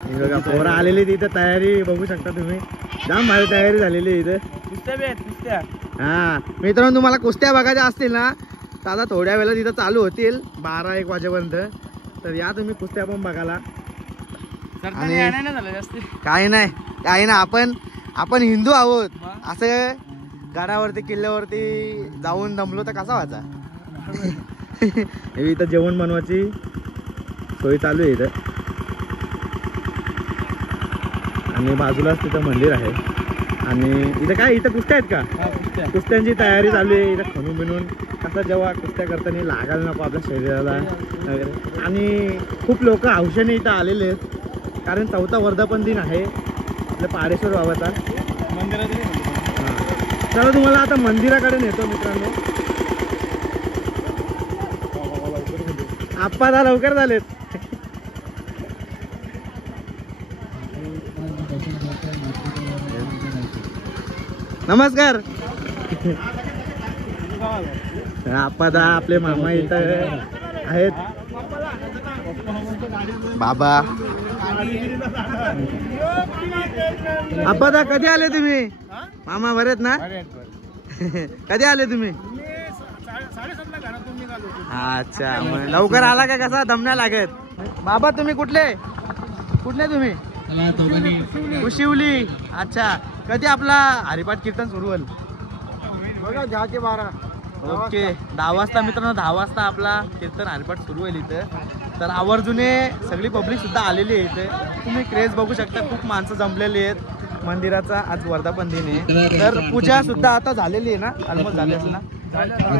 हे बघा पोरं आलेली तिथं तयारी बघू शकता तुम्ही. जाम भारी तयारी झालेली आहे इथं. कुस्त्या बी आहेत कुस्त्या. हा मित्रांनो, तुम्हाला कुस्त्या बघायच्या असतील ना तर आता थोड्या वेळेला तिथं चालू होतील 12-1 वाजेपर्यंत. तर या तुम्ही कुस्त्या पण बघायला. आणि काही नाही काही ना, आपण हिंदू आहोत. असं गडावरती किल्ल्यावरती जाऊन दमलो तर कसा व्हायचा. इथं जेवण बनवायची सोय चालू आहे इथं. आणि बाजूलाच तिथं मंदिर आहे. आणि इथं काय इथं कुस्त्या आहेत का? कुस्त्यांची तयारी चालू आहे इथं. खणून बिनून कसं जेव्हा कुस्त्या करताना लागायला नको आपल्या शरीराला वगैरे. आणि खूप लोक हौशेने इथं आलेले आहेत, कारण 4था वर्धापन दिन आहे आपल्या पाडेश्वर बाबाचा. चला तुम्हाला आता मंदिराकडे नेतो मित्रांनो. आप्पा दा लवकर झालेत. नमस्कार. आप्पा दा आपले मामा इथं आहेत. बाबा आप्पा दा कधी आले तुम्ही? मामा बरेत ना? कधी आले तुम्ही? अच्छा, मग लवकर आला का? कसा दमण्या लागत. बाबा तुम्ही कुठले तुम्ही? कुशिवली. अच्छा, कधी आपला हरिपाठ कीर्तन सुरू होईल? बघा 10 ते 12. ओके, 10 वाजता मित्रांनो, 10 वाजता आपला कीर्तन हरिपाठ सुरू होईल इथं. तर आवर्जूने सगळी पब्लिक सुद्धा आलेली आहे इथे. तुम्ही क्रेज बघू शकता, खूप माणसं जमलेली आहेत. मंदिराचा आज वर्धापन दिन आहे. तर पूजा सुद्धा आता झालेली आहे ना, ऑलमोस्ट झाली असेल ना?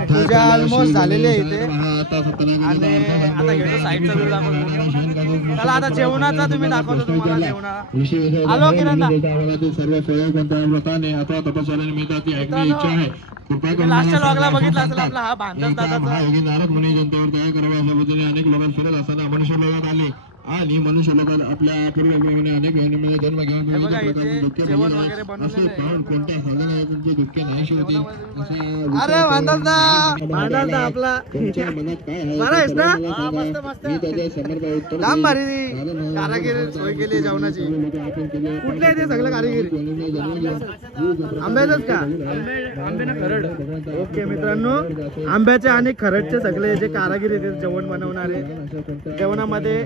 पूजा ऑलमोस्ट झालेली आहे इथे. आणि आता घेतो साईडचा व्ह्यू दाखवतो. चला आता जेवणाचा तुम्ही दाखवतो तुम्हाला. जेवणा आलो किरणदा. लास्टच्या लॉगला बघितला असेल आपला हा भांडण दादाचा. अनेक लोकांना आले आणि मनुष्य लोकांना आपल्या अनेक जन्म घेऊन जेवण वगैरे बनवलेलं अरे भांडणदा आपला बरा आहेस ना? लांब भारी कारागिरी सोय केली जेवणाची. कुठले आहे ते सगळे कारागिरी? आंब्याचंच का? आंबे ना खरड. ओके मित्रांनो, आंब्याचे आणि खरडचे सगळे जे कारागिरी जेवण बनवणारे. जेवणामध्ये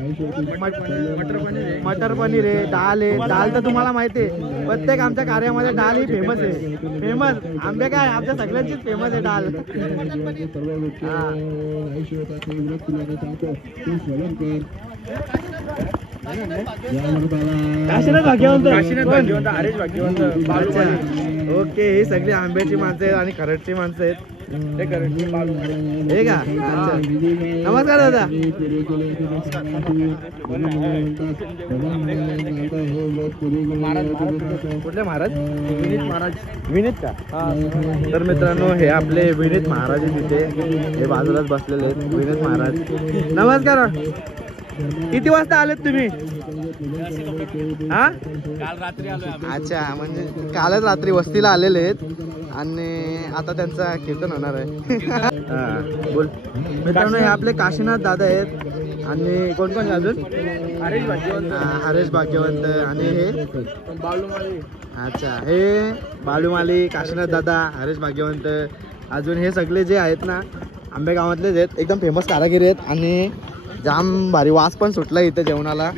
मटर पनीर आहे, डाळ आहे. डाळ तर तुम्हाला माहिती आहे, प्रत्येक आमच्या कार्यामध्ये डाळ ही फेमस आहे. फेमस आंबे काय आमच्या सगळ्यांचीच फेमस आहे डाळ. काशीनाथ भाग्यवंत, हरेश भाग्यवंत. ओके, ही सगळी आंब्याची माणसं आहेत आणि खरडची माणसं आहेत. हे का? अच्छा, नमस्कार दादा. कुठले महाराज? विनीत का? तर मित्रांनो, हे आपले विनीत महाराज तिथे हे बाजूलाच बसलेले आहेत. विनीत महाराज नमस्कार. किती वाजता आलेत तुम्ही? हा, काल रात्री आलो. अच्छा, म्हणजे कालच रात्री वस्तीला आलेले आहेत आणि आता त्यांचा कीर्तन होणार आहे. बोल मित्रांनो, हे आपले काशीनाथ दादा आहेत. आणि कोण कोण अजून? हरेश भाग्यवंत आणि हे बालूमाली. अच्छा, हे बालूमाली, काशीनाथ दादा, हरेश भाग्यवंत. अजून हे सगळे जे आहेत ना आंबे गावातलेच आहेत. एकदम फेमस कारागिरी आहेत आणि जाम भारी वास पण सुटला इथे जेवणाला.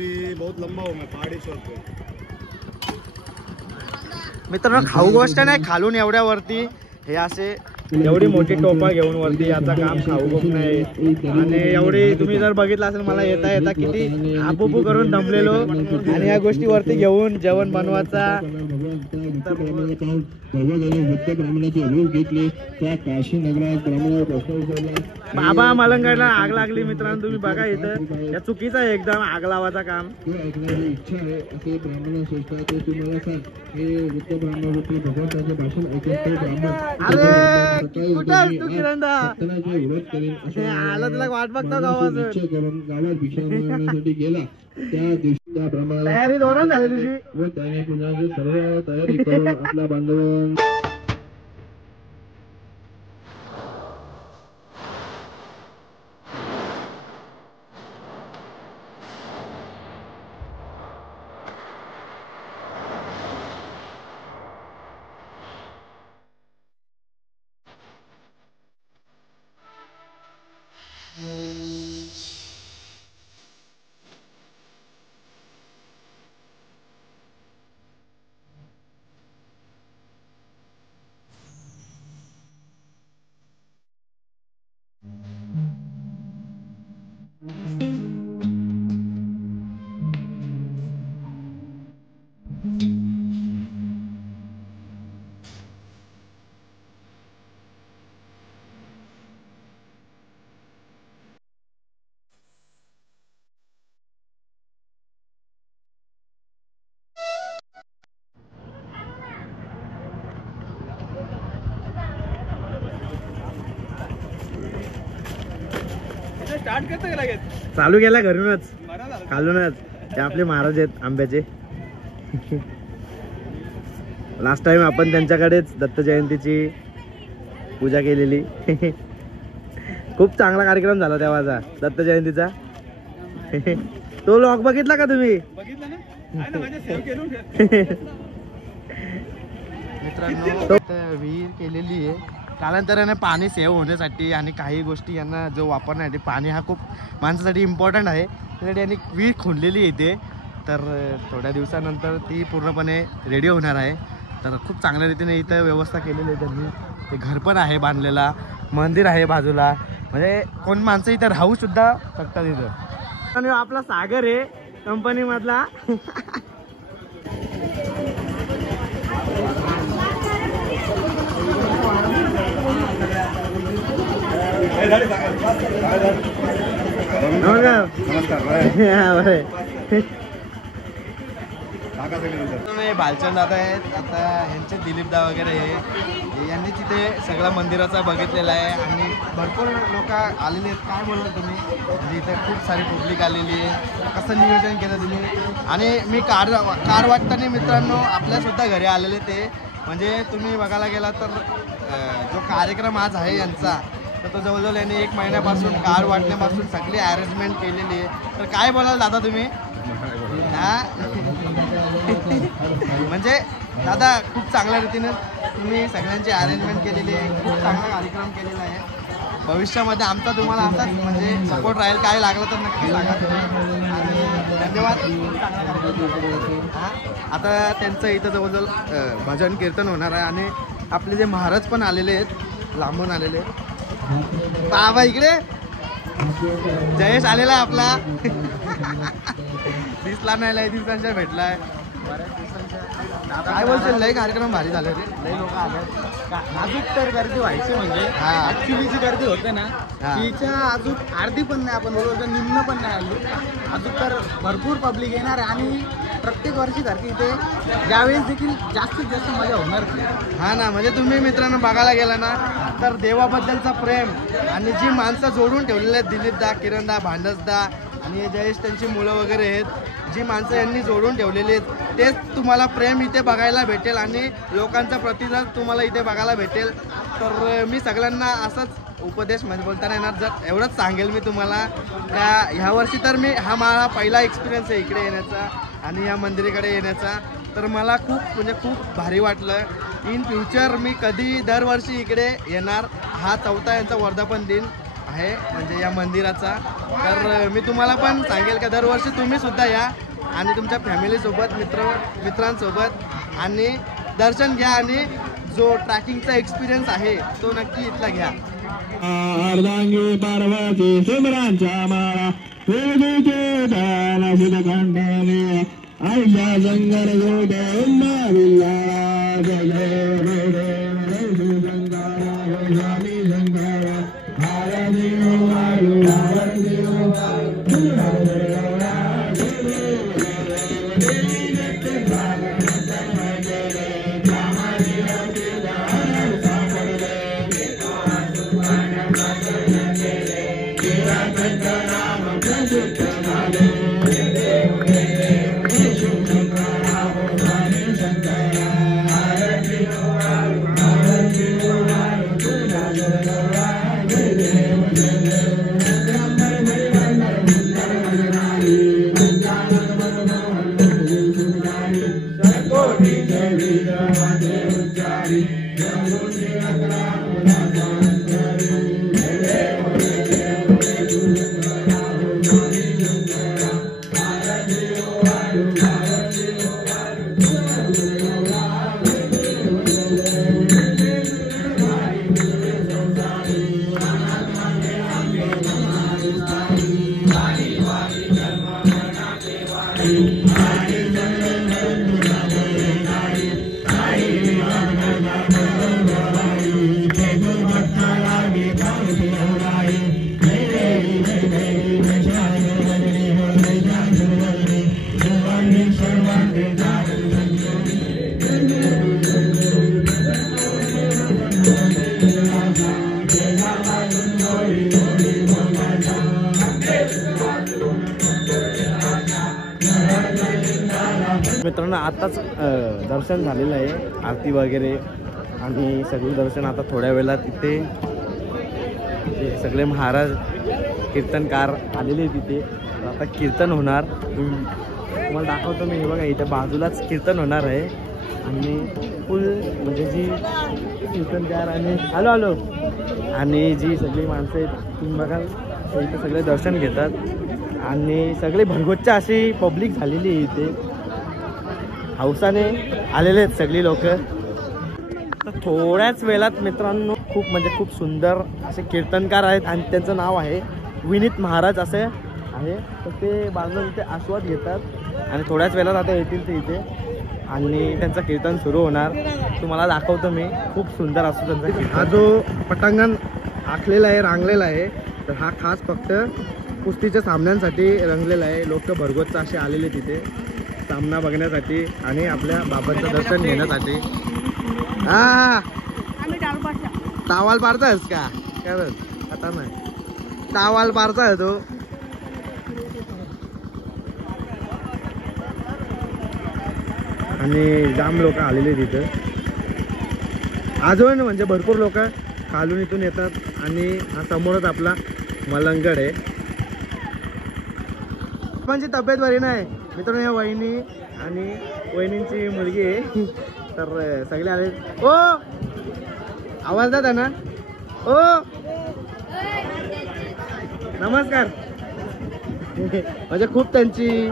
मित्रांनो, खाऊ गोष्ट नाही, खालून एवढ्या वरती हे असे एवढी मोठी टोपा घेऊन वरती याचा काम खाऊ गोष्ट नाही. आणि एवढी तुम्ही जर बघितलं असेल, मला येता किती आपूपू करून दमलेलो आणि या गोष्टी वरती घेऊन जेवण बनवायचा. बाबा मलंगडला आग लागली मित्रांनो, तुम्ही बघा इथं. या चुकीचं आहे एकदम आग लावायचा काम. अरे कुठं तू किरणदा? आला तुला वाट बघता गावात. तयारी दोनच झाली तुझी. तयारी करून आपल्या बांधवांना स्टार्ट करतो का लगेच? चालू केला घरूनच खालूनच. ते आपले महाराज आहेत आंब्याचे. लास्ट टाइम आपण त्यांच्याकडेच दत्त जयंतीची पूजा केलेली. खूप चांगला कार्यक्रम झाला तेव्हाचा दत्त जयंतीचा. तो व्लॉग बघितला का तुम्ही? बघितलं ना? आहे ना, माझ्या सेव्ह केलं ठेव. मित्रांनो विहीर केलेली आहे कालांतराने पाणी सेव्ह होण्यासाठी आणि काही गोष्टी यांना जो वापरण्यासाठी पाणी हा खूप माणसासाठी इम्पॉर्टंट आहे. त्यासाठी यांनी विहीर खोदलेली आहे इथे. तर थोड्या दिवसानंतर ती पूर्णपणे रेडी होणार आहे. तर खूप चांगल्या रीतीने इथं व्यवस्था केलेली आहे त्यांनी. ते घर पण आहे बांधलेला, मंदिर आहे बाजूला, म्हणजे कोण माणसं इथं राहू सुद्धा शकतात इथं. आणि आपला सागर आहे कंपनी मधला. भालचंद दादा आहेत. आता यांचे दिलीप दा वगैरे हे यांनी तिथे सगळा मंदिराचा बघितलेला आहे आणि भरपूर लोक आलेले आहेत. काय बोलला तुम्ही? म्हणजे इथे खूप सारी पब्लिक आलेली आहे. कसं नियोजन केलं तुम्ही? आणि मी कार वाटताना मित्रांनो आपल्या सुद्धा घरी आलेले ते. म्हणजे तुम्ही बघायला गेला तर जो कार्यक्रम आज आहे यांचा, तर तो जवळजवळ यांनी 1 महिन्यापासून कार वाटण्यापासून सगळी अरेंजमेंट केलेली आहे. तर काय बोलाल दादा तुम्ही? हा म्हणजे दादा खूप चांगल्या रीतीने तुम्ही सगळ्यांची अरेंजमेंट केलेली आहे. खूप चांगला कार्यक्रम केलेला आहे. भविष्यामध्ये आमचा तुम्हाला असाच म्हणजे सपोर्ट राहील. काय लागलं तर नक्की सांगा तुम्ही. आणि धन्यवाद. हां आता त्यांचं इथं जवळजवळ भजन कीर्तन होणार आहे आणि आपले जे महाराज पण आलेले आहेत, लांबून आलेले. बाबा इकडे जयेश आलेला आहे आपला. दिसला नाही, लय दिवसांच्या भेटलाय. काय बोलतील? लय कार्यक्रम भारी झाले रे. लय लोक आले. अजून तर गर्दी व्हायची म्हणजे ऍक्च्युली जी गर्दी होते ना तिच्या अजून अर्धी पण नाही, आपण बोलतो निम्न पण नाही आली. अजून तर भरपूर पब्लिक येणार आहे आणि प्रत्येक वर्षी सारखी इथे यावेळेस देखील जास्तीत जास्त मजा होणार. हा ना, म्हणजे तुम्ही मित्रांनो बघायला गेला ना तर देवाबद्दलचा प्रेम आणि जी माणसं जोडून ठेवलेले आहेत, दिलीपदा, किरणदा, भांडसदा आणि जयेश त्यांची मुलं वगैरे आहेत, जी माणसं यांनी जोडून ठेवलेली आहेत, तेच तुम्हाला प्रेम इथे बघायला भेटेल आणि लोकांचा प्रतिसाद तुम्हाला इथे बघायला भेटेल. तर मी सगळ्यांना असाच उपदेश म्हणजे बोलताना येणार. जर एवढंच सांगेल मी तुम्हाला का ह्या वर्षी तर हा माझा पहिला एक्सपिरियन्स आहे इकडे येण्याचा आणि या मंदिराकडे येण्याचा. तर मला खूप भारी वाटलं. इन फ्युचर मी कधी दरवर्षी इकडे येणार. हा 4था यांचा वर्धापन दिन आहे म्हणजे या मंदिराचा. तर मी तुम्हाला पण सांगेल का दरवर्षी तुम्ही सुद्धा या आणि तुमच्या फॅमिलीसोबत मित्रांसोबत आणि दर्शन घ्या आणि जो ट्रॅकिंगचा एक्सपिरियन्स आहे तो नक्की इथला घ्या. अर्धांगी पार्वती सुमरांच्या माळा वेदूचे दान सुदखंडने आयशा संगर गोद उम्मा विल्ला जय जय देव शंकरा स्वामी शंकरा भारदेव वायु भारदेव मित्रांनो आताच दर्शन झालेलं आहे, आरती वगैरे आणि सगळे दर्शन. आता थोड्या वेळात तिथे सगळे महाराज कीर्तनकार आलेले तिथे. आता कीर्तन होणार, तुम्हाला दाखवतो मी. हे बघा इथे बाजूलाच कीर्तन होणार आहे आणि फुल म्हणजे जी कीर्तनकार आणि हॅलो आणि जी सगळी माणसं आहेत तुम्ही बघाल इथे सगळे दर्शन घेतात आणि सगळे भरगोच्च अशी पब्लिक झालेली आहे इथे. हौसाने आलेले आहेत सगळी लोक. तर थोड्याच वेळात मित्रांनो खूप सुंदर असे कीर्तनकार आहेत आणि त्यांचं नाव आहे विनीत महाराज असे आहे. तर ते बाजूला इथे आस्वाद घेतात आणि थोड्याच वेळात आता येतील ते इथे आणि त्यांचं कीर्तन सुरू होणार. तुम्हाला दाखवतो मी. खूप सुंदर असतो त्यांचा. हा जो पटांगण आखलेला आहे, रांगलेला आहे, तर हा खास फक्त कुस्तीच्या सामन्यांसाठी रंगलेला आहे. लोक भरगोच्च असे आलेले तिथे सामना बघण्यासाठी आणि आपल्या बाबांचं दर्शन घेण्यासाठी. हा तावाल पारतास का काय आता नाही तावाल पारता तो. आणि जाम लोक आलेले तिथं अजून म्हणजे भरपूर लोक खालून इथून येतात. आणि हा समोरच आपला मलंगड आहे. पप्पांची तब्येत बरी नाही मित्रांनो. या वहिनी आणि वहिनींची मुलगी आहे. तर सगळे आले. ओ आवाज द्या ना. ओ नमस्कार. म्हणजे खूप त्यांची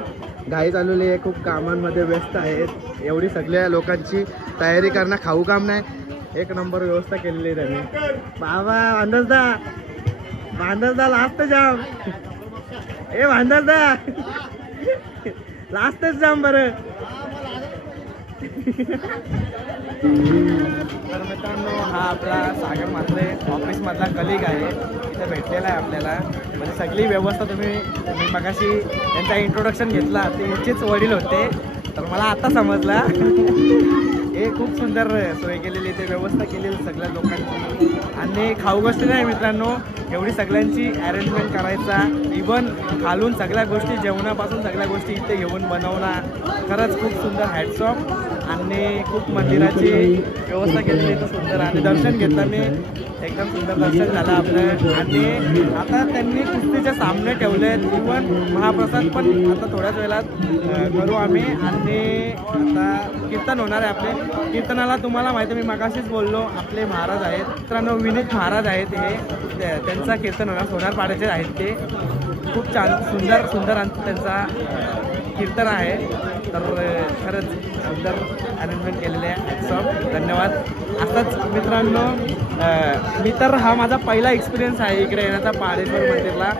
घाई चालवली आहे, खूप कामांमध्ये व्यस्त आहेत. एवढी सगळ्या लोकांची तयारी करणं खाऊ काम नाही. एक नंबर व्यवस्था केलेली आहे त्यांनी. बाबा भांडसदा लास्ट जाम. ए भांडसदा लास्टच जाम बरं. तर मित्रांनो हा आपला सागर म्हात्रे ऑफिसमधला कलिग आहे. इथे भेटलेला आहे आपल्याला. म्हणजे सगळी व्यवस्था तुम्ही मगाशी त्यांचा इंट्रोडक्शन घेतला ते यांचेच वडील होते. तर मला आता समजला. हे खूप सुंदर सोय केलेली ते व्यवस्था केलेली सगळ्या लोकांची. आणि खाऊ गोष्टी नाही मित्रांनो, एवढी सगळ्यांची अरेंजमेंट करायचा. इवन खालून सगळ्या गोष्टी जेवणापासून सगळ्या गोष्टी इथे घेऊन बनवणार. खरंच खूप सुंदर हॅट्स ऑफ. आणि खूप मंदिराची व्यवस्था केलेली तर सुंदर. आणि दर्शन घेताना एकदम सुंदर दर्शन झालं आपलं. आणि आता त्यांनी कुस्तीचे सामने ठेवले आहेत. इवन महाप्रसाद पण आता थोड्याच वेळात करू आम्ही. आणि आता कीर्तन होणार आहे आपले. कीर्तनाला तुम्हाला माहिती मी मगाशीच बोललो आपले महाराज आहेत मित्रांनो, विनीत महाराज आहेत. हे त्यांचा कीर्तन होणार सोनारपाड्याचे आहेत. ते खूप छान सुंदर त्यांचा कीर्तन आहे. तर खरंच सुंदर अरेंजमेंट केलेले आहे. धन्यवाद. असंच मित्रांनो मी तर हा माझा पहिला एक्सपिरियन्स आहे इकडे येण्याचा पाडेश्वर मंदिरला.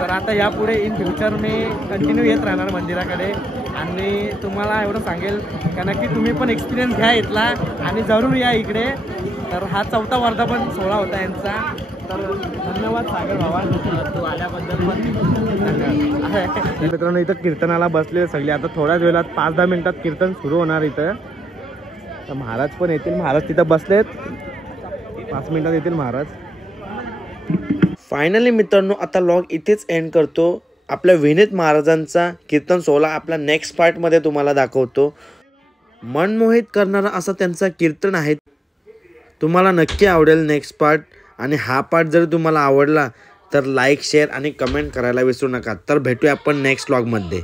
तर आता यापुढे इन फ्युचर मी कंटिन्यू येत राहणार मंदिराकडे. आणि तुम्हाला एवढं सांगेल का नक्की तुम्ही पण एक्सपिरियन्स घ्या इथला आणि जरूर या इकडे. तर हा 4था वर्धापन सोहळा होता यांचा. तर धन्यवाद सागर भावा, तू आल्याबद्दल पण धन्यवाद. मित्रांनो इथं कीर्तनाला बसले सगळे. आता थोड्याच वेळात 5-10 मिनिटात कीर्तन सुरू होणार इथं. तर महाराज पण येतील. महाराज तिथं बसलेत. 5 मिनिटात येतील महाराज. फायनली मित्रांनो आता लॉग इथेच एंड करतो. आपल्या विनीत महाराजांचा कीर्तन सोहळा आपला नेक्स्ट पार्टमध्ये तुम्हाला दाखवतो. मनमोहित करणारा असं त्यांचा कीर्तन आहे. तुम्हाला नक्की आवडेल नेक्स्ट पार्ट. आणि हा पार्ट जर तुम्हाला आवडला तर लाईक शेअर आणि कमेंट करायला विसरू नका. तर भेटूया आपण नेक्स्ट व्लॉगमध्ये.